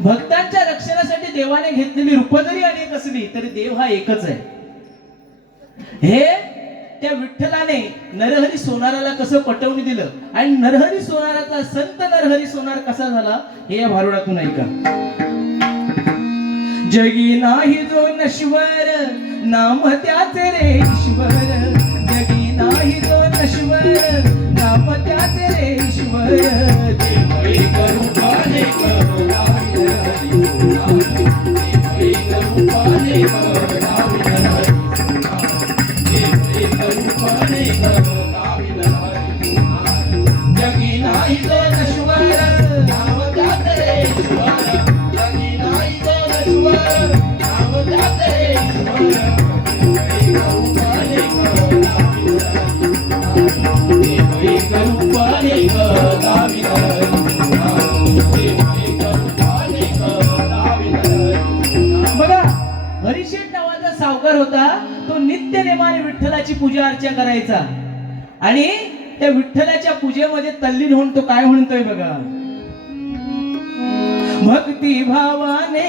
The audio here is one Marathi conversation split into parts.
भक्तांच्या रक्षणासाठी देवाने घेतलेली रूप जरी अनेक असली तरी देव हा एकच आहे. हे त्या विठ्ठलाने नरहरी सोनाराला कसं पटवून दिलं? आणि नरहरी सोनाराचा संत नरहरी सोनार कसा झाला? हे या भारुडातून ऐका. जगी नाही जो नश्वर नाम त्याचे रे ईश्वर. जगी नाही जो नश्वर नाम त्याचे रे ईश्वर. देवळी करू रूपाने Thank you. पूजा अर्चा करायचा. आणि त्या विठ्ठलाच्या पूजेमध्ये तल्लीन होऊन तो काय म्हणतोय बघा? भक्ती भावाने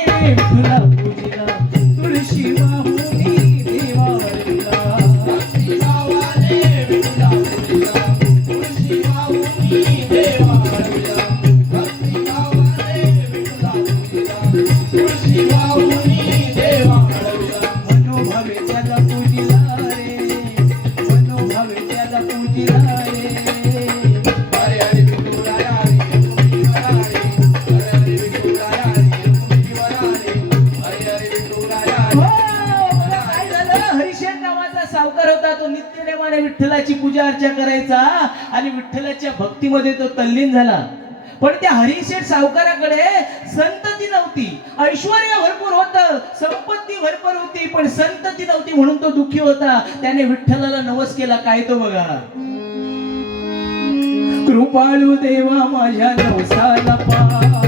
शेठ सावकाराकडे संतती नव्हती. ऐश्वर भरपूर होत संपत्ती भरपूर होती पण संतती नव्हती म्हणून तो दुःखी होता. त्याने विठ्ठलाला नवस केला काय तो बघा. कृपाळू देवा माझ्या नवसाला पा.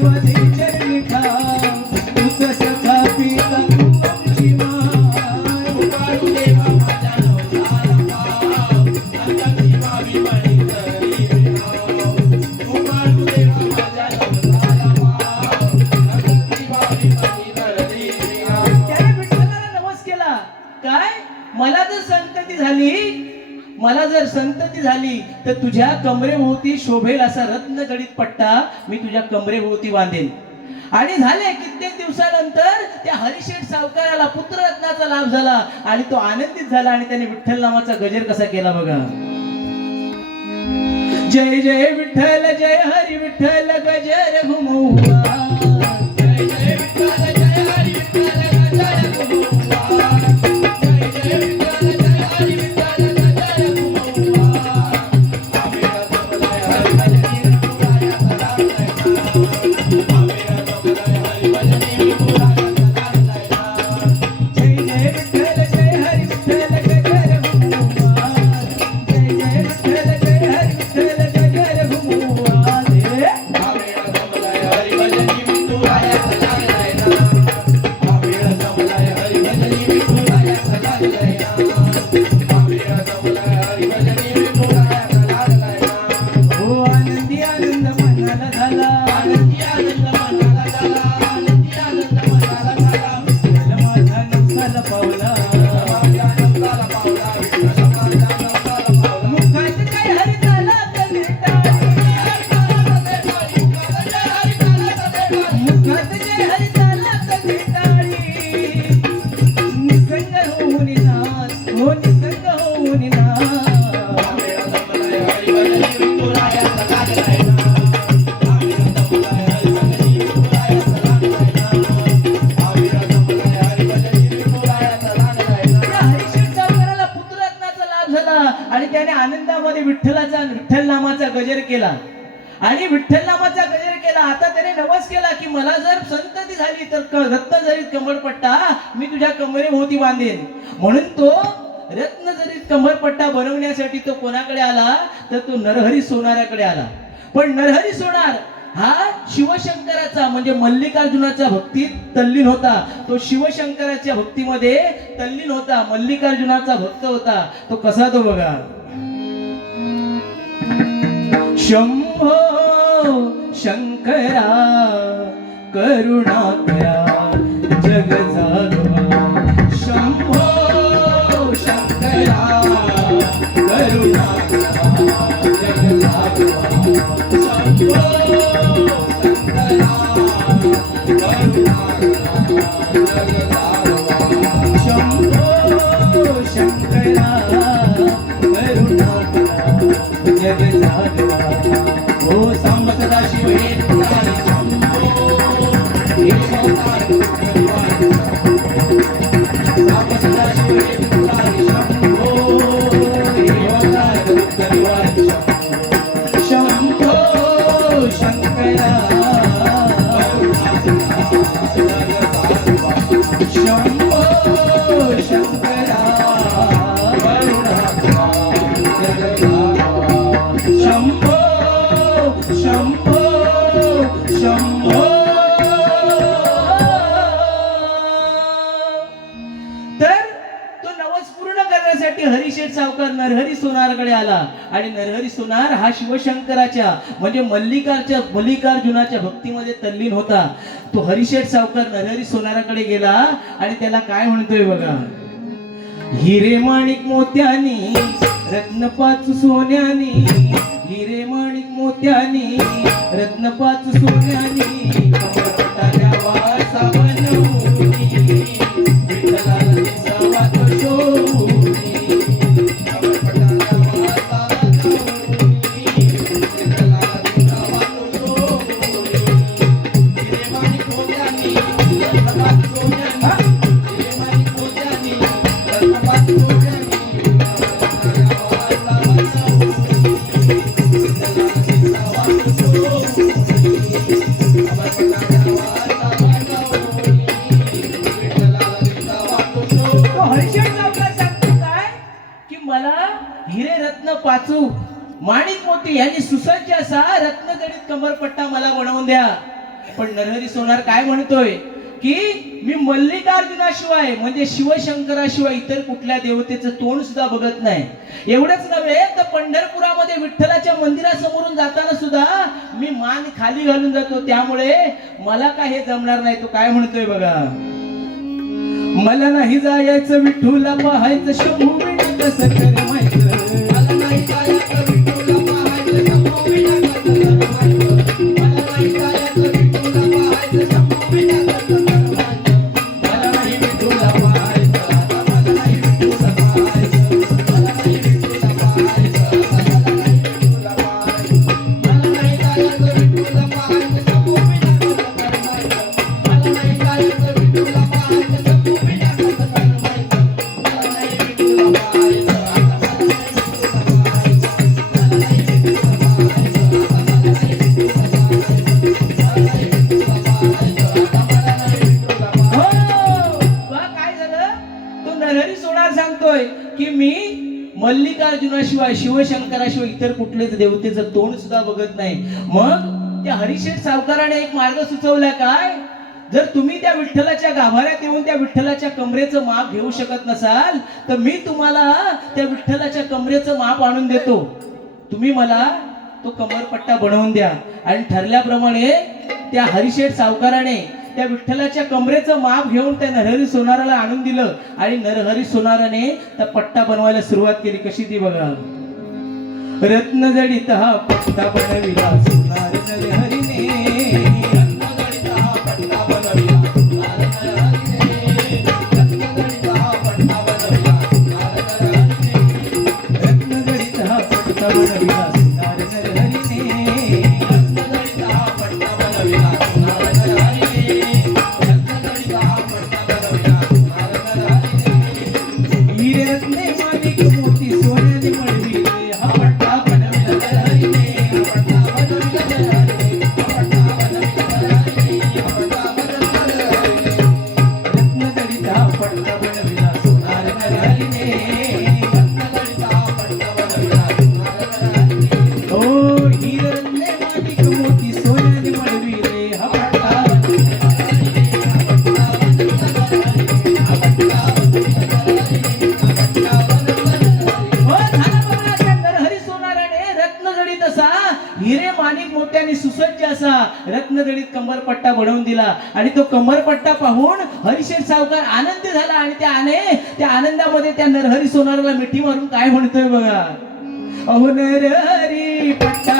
what they भोवती शोभेल असा रत्नगडित पट्टा मी तुझ्या कमरेभोवती बांधेन. आणि झाले कित्येक दिवसानंतर त्या हरिशेठ सावकाराला पुत्ररत्नाचा लाभ झाला आणि तो आनंदित झाला आणि त्याने विठ्ठल नामाचा गजर कसा केला बघा. जय जय विठ्ठल जय हरी विठ्ठल गजर घुमवा केला. आणि विठ्ठल नामाचा गजर केला. आता त्याने नवस केला की मला जर संतती झाली तर रत्न जरी कमरपट्टा मी तुझ्या कमरे होती बांधेन. म्हणून तो रत्न जरी कमरपट्टा बनवण्यासाठी तो कोणाकडे आला? तर तो नरहरी सोनाराकडे आला. पण नरहरी सोनार हा शिवशंकराचा म्हणजे मल्लिकार्जुनाच्या भक्तीत तल्लीन होता. तो शिवशंकराच्या भक्तीमध्ये तल्लीन होता. मल्लिकार्जुनाचा भक्त होता. तो कसा तो बघा. शंभो शंकरा करुणा जग जागवा. शंभो शंकरा करुणा जग जागवा. शंभो शंकरा करुणा जग जागवा. ओ सांब सदा शिवशंकराच्या म्हणजे मल्लिकारच्या मल्लिकार्जुनाच्या भक्तीमध्ये तल्लीन होता. तो हरिशेठ सावकर नरहरी सोनाराकडे गेला आणि त्याला काय म्हणतोय बघा? हिरे माणिक मोत्यानी रत्न पाच सोन्यानी हिरे माणिक मोत्यानी रत्न पाच सोन्यानी नरहरी सोनार काय म्हणतोय? की मी मल्लिकार्जुनाशिवाय म्हणजे शिवशंकराशिवाय इतर कुठल्या देवतेचं तोंड सुद्धा बघत नाही. एवढंच नव्हे तर पंढरपुरामध्ये विठ्ठलाच्या मंदिरासमोरून जाताना सुद्धा मी मान खाली घालून जातो. त्यामुळे मला काय हे जमणार नाही. तो काय म्हणतोय बघा? मला नाही जायचं विठ्ठूला पाहायचं शंभू मल्लिकार्जुनाशिवाय शिवशंकराशिवाय इतर कुठलेच देवतेचं तोंड सुद्धा बघत नाही. मग त्या हरिशेठ सावकाराने एक मार्ग सुचवला काय? जर तुम्ही त्या विठ्ठलाच्या गाभाऱ्यात येऊन त्या विठ्ठलाच्या कमरेचं माप घेऊ शकत नसाल तर मी तुम्हाला त्या विठ्ठलाच्या कमरेचं माप आणून देतो. तुम्ही मला तो कमरपट्टा बनवून द्या. आणि ठरल्याप्रमाणे त्या हरिशेठ सावकाराने त्या विठ्ठलाच्या कमरेचं माप घेऊन त्या नरहरी सोनाराला आणून दिलं. आणि नरहरी सोनाराने त्या पट्टा बनवायला सुरुवात केली. कशी ती बघा. रत्न जडित हा पट्टा बनविला. सोनार आणि तो कमरपट्टा पाहून हरिशेठ सावकार आनंदी झाला आणि त्या आने त्या आनंदामध्ये त्या नरहरी सोनाराला मिठी मारून काय म्हणतोय बघा? अहो नरहरी पट्टा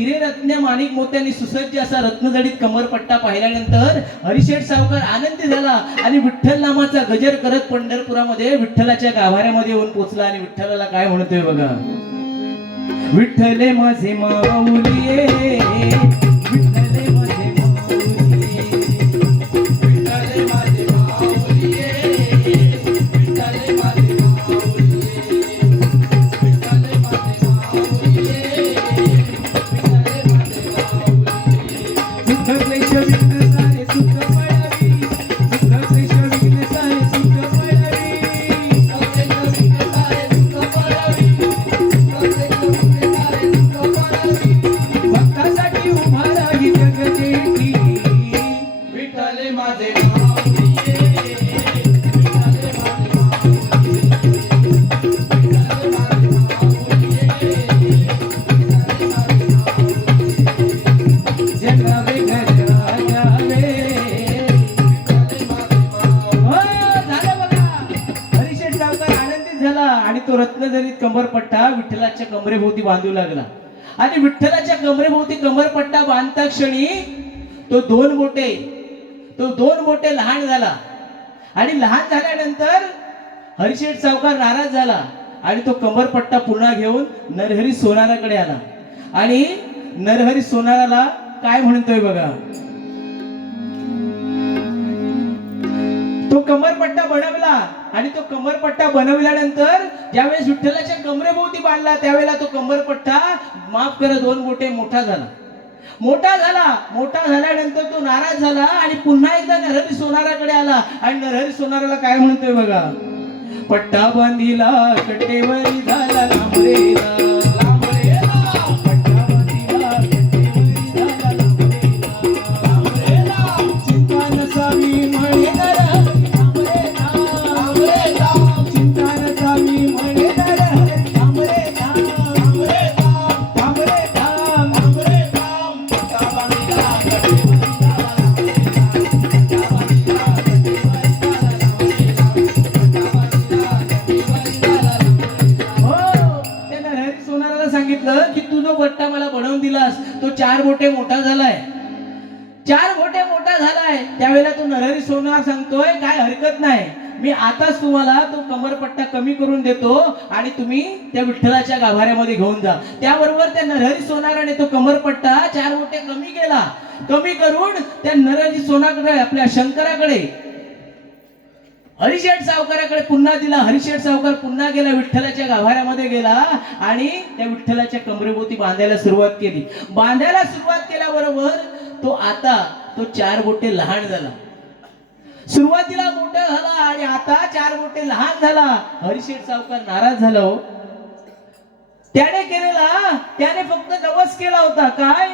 हिरे रत्न माणिक मोत्यांनी सुसज्ज असा रत्नजडीत कमरपट्टा पाहिल्यानंतर हरिशेठ सावकार आनंदी झाला आणि विठ्ठल नामाचा गजर करत पंढरपुरामध्ये विठ्ठलाच्या गाभाऱ्यामध्ये येऊन पोचला आणि विठ्ठलाला काय म्हणतोय बघा? विठ्ठले माझे माऊली वाटू लागला. आणि विठ्ठलाच्या कमरेभोवती कमरपट्टा बांधता क्षणी तो दोन मोठे तो दोन मोठे लहान झाला. आणि लहान झाल्यानंतर हरिशेठ सावकार नाराज झाला आणि तो कमरपट्टा पुन्हा घेऊन नरहरी सोनाराकडे आला. आणि नरहरी सोनाराला काय म्हणतोय बघा? तो कमरपट्टा बनवला. आणि तो कमरपट्टा बनवल्यानंतर ज्यावेळेस विठ्ठलाच्या कमरेभोवती बांधला त्यावेळेला तो कमरपट्टा माफ करा दोन बोटे मोठा झाला. मोठा झाला. मोठा झाल्यानंतर तो नाराज झाला आणि पुन्हा एकदा नरहरी सोनाराकडे आला. आणि नरहरी सोनाराला काय म्हणतोय बघा? पट्टा बांधिला कटेवरी झाला नाही. मी आताच तुम्हाला तो कमरपट्टा कमी करून देतो आणि तुम्ही त्या विठ्ठलाच्या गाभाऱ्यामध्ये घेऊन जा. त्याबरोबर त्या नरहरी सोनाराने तो कमरपट्टा चार मोठे कमी केला. कमी करून त्या नरहरी सोनाकडे आपल्या शंकराकडे हरिशेठ सावकाराकडे पुन्हा दिला. हरिशेठ सावकार पुन्हा गेला विठ्ठलाच्या गाभाऱ्यामध्ये गेला आणि त्या विठ्ठलाच्या कमरेभोवती बांधायला सुरुवात केली. बांधायला सुरुवात केल्याबरोबर तो आता तो चार बोटे लहान झाला. सुरुवातीला मोठा झाला आणि आता चार मोठे लहान झाला. हरिशेठ सावकार नाराज झाला हो. त्याने केलेला त्याने फक्त नवस केला होता. काय?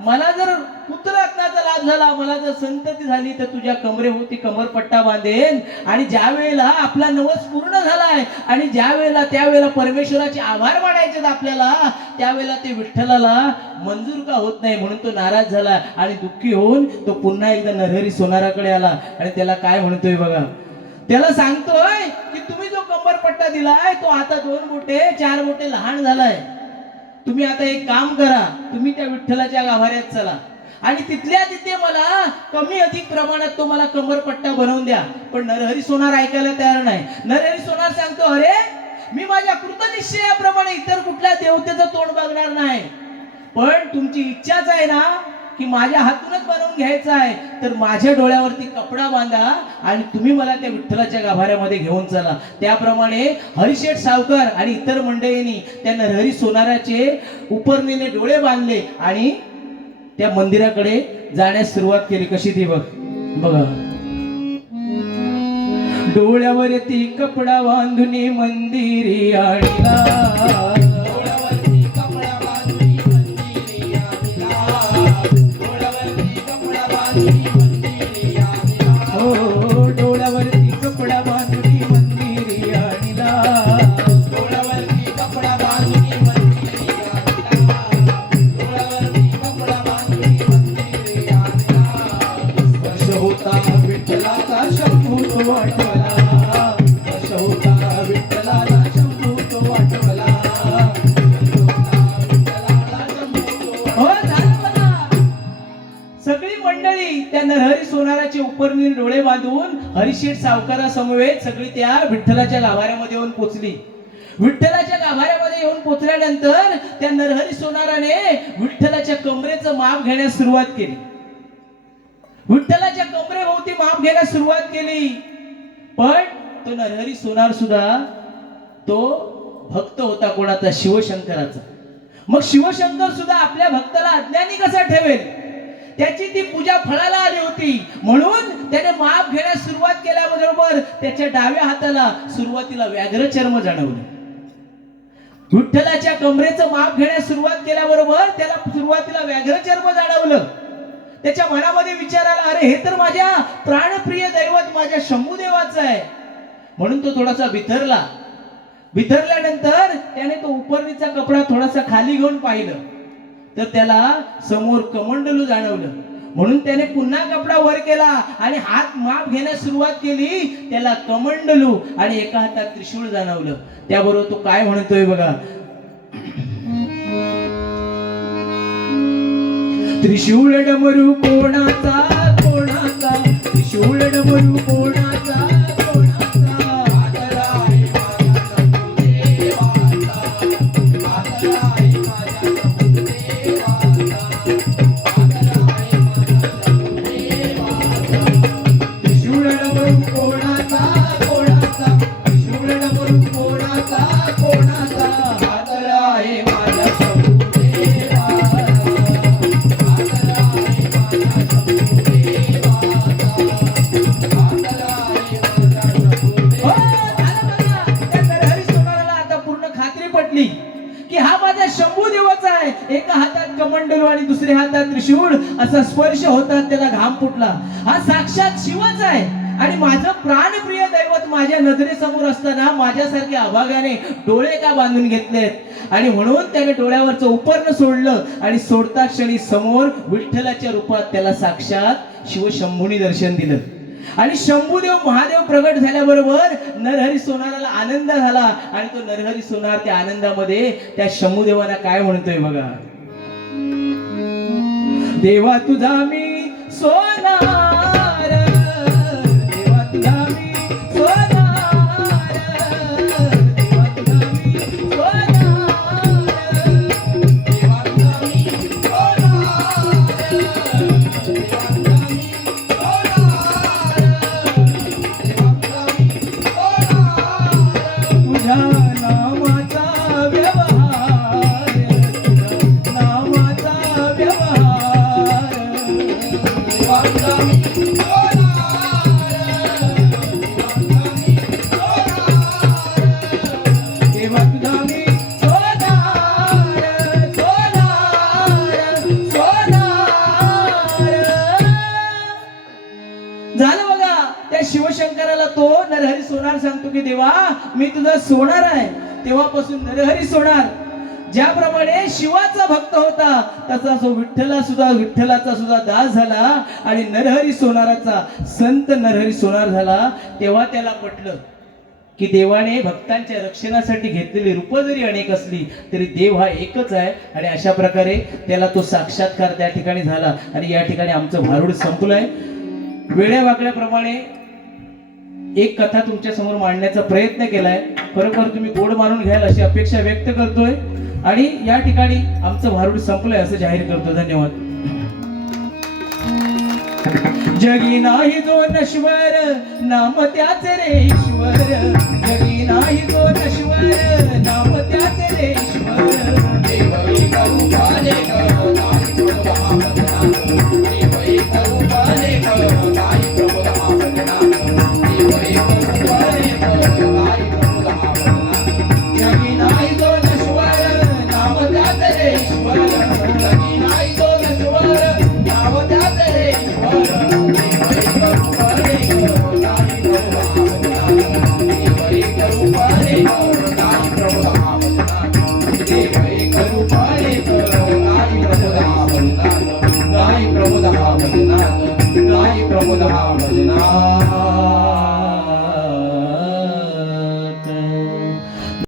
मला जर पुत्ररत्नाचा लाभ झाला मला जर संतती झाली तर तुझ्या कमरेभोवती कमरपट्टा बांधेन. आणि ज्या वेळेला आपला नवस पूर्ण झालाय आणि ज्या वेळेला त्यावेळेला परमेश्वराचे आभार मानायचे आपल्याला त्यावेळेला ते विठ्ठलाला मंजूर का होत नाही म्हणून तो नाराज झाला आणि दुःखी होऊन तो पुन्हा एकदा नरहरी सोनाराकडे आला. आणि त्याला काय म्हणतोय बघा? त्याला सांगतोय की तुम्ही जो कंबरपट्टा दिलाय तो आता दोन बोटे चार बोटे लहान झालाय. तुम्ही आता एक काम करा तुम्ही त्या विठ्ठलाच्या गाभाऱ्यात चला. आणि तिथल्या तिथे मला कमी अधिक प्रमाणात तो मला कमरपट्टा बनवून द्या. पण नरहरी सोनार ऐकायला तयार नाही. नरहरी सोनार सांगतो अरे मी माझ्या कृतनिश्चयाप्रमाणे इतर कुठल्या देवतेचं तोंड बघणार नाही. पण तुमची इच्छाच आहे ना की माझ्या हातूनच बनवून घ्यायचं आहे. तर माझ्या डोळ्यावरती कपडा बांधा आणि तुम्ही मला त्या विठ्ठलाच्या गाभाऱ्यामध्ये घेऊन चला. त्याप्रमाणे हरिशेठ सावकर आणि इतर मंडळींनी त्या नरहरी सोनाराचे उपरणीने डोळे बांधले आणि त्या मंदिराकडे जाण्यास सुरुवात केली. कशी ती बघ. बघा. डोळ्यावरती कपडा बांधून मंदिरी आणला. समवेत सगळी त्या विठ्ठलाच्या गाभाऱ्यामध्ये येऊन पोचली. विठ्ठलाच्या गाभाऱ्यामध्ये येऊन पोचल्यानंतर त्या नरहरी सोनाराने विठ्ठलाच्या कमरेचं माप घेण्यास सुरुवात केली. विठ्ठलाच्या कमरेभोवती माप घेण्यास सुरुवात केली. पण तो नरहरी सोनार सुद्धा तो भक्त होता कोणाचा? शिवशंकराचा. मग शिवशंकर सुद्धा आपल्या भक्ताला अज्ञानी कसा ठेवेल? त्याची ती पूजा फळाला आली होती. म्हणून त्याने माप घेण्यास सुरुवात केल्याबरोबर त्याच्या डाव्या हाताला सुरुवातीला व्याघ्र चर्म जाणवलं. विठ्ठलाच्या कमरेचं माप घेण्यास सुरुवात केल्याबरोबर त्याला सुरुवातीला व्याघ्र चर्म जाणवलं. त्याच्या मनामध्ये विचार आला अरे हे तर माझ्या प्राणप्रिय दैवत माझ्या शंभूदेवाचं आहे. म्हणून तो थोडासा बिथरला. बिथरल्यानंतर त्याने तो उपरणीचा कपडा थोडासा खाली घेऊन पाहिलं. तर त्याला समोर कमंडलू जाणवलं. म्हणून त्याने पुन्हा कपडा वर केला आणि हात माप घेण्यास सुरुवात केली. त्याला कमंडलू आणि एका हातात त्रिशूळ जाणवलं. त्याबरोबर तो काय म्हणतोय बघा? त्रिशूळ डमरू कोणाचा? कोणाचा? त्रिशूळ डमरू कोणाचा? त्याला फुटला. हा साक्षात शिवच आहे. आणि माझं प्राणप्रिय दैवत माझ्या नजरेसमोर असताना माझ्यासारख्या अभागाने डोळे का बांधून घेतलेत? आणि म्हणून त्याने डोळ्यावरचं उपर्ण सोडलं आणि सोडता क्षणी समोर विठ्ठलाच्या रूपात त्याला साक्षात शिवशंभूनी दर्शन दिलं. आणि शंभूदेव महादेव प्रगट झाल्याबरोबर नरहरी सोनाराला आनंद झाला. आणि तो नरहरी सोनार त्या आनंदामध्ये त्या शंभूदेवाला काय म्हणतोय बघा? देवा तुझा मी सोनार देवा तुझा मी तेव्हापासून ज्याप्रमाणे शिवाचा भक्त होता तसा जो विठ्ठला सुद्धा विठ्ठलाचा सुद्धा दास झाला आणि नरहरी सोनाराचा संत नरहरी सोनार झाला तेव्हा त्याला पटलं की देवाने भक्तांच्या रक्षणासाठी घेतलेली रूप जरी अनेक असली तरी देव हा एकच आहे आणि अशा प्रकारे त्याला तो साक्षात्कार त्या ठिकाणी झाला. आणि या ठिकाणी आमचं भारूड आहे वेड्या वाकड्याप्रमाणे एक कथा तुमच्यासमोर मांडण्याचा प्रयत्न केलाय. खरोखर तुम्ही गोड मानून घ्याल अशी अपेक्षा व्यक्त करतोय. आणि या ठिकाणी आमचं भारूड संपलंय असं जाहीर करतो. धन्यवाद. जगी नाही जो नश्वर नाम त्याच रे ईश्वर. जगी नाही जो नश्वर नाम त्याच रे ईश्वर. देवी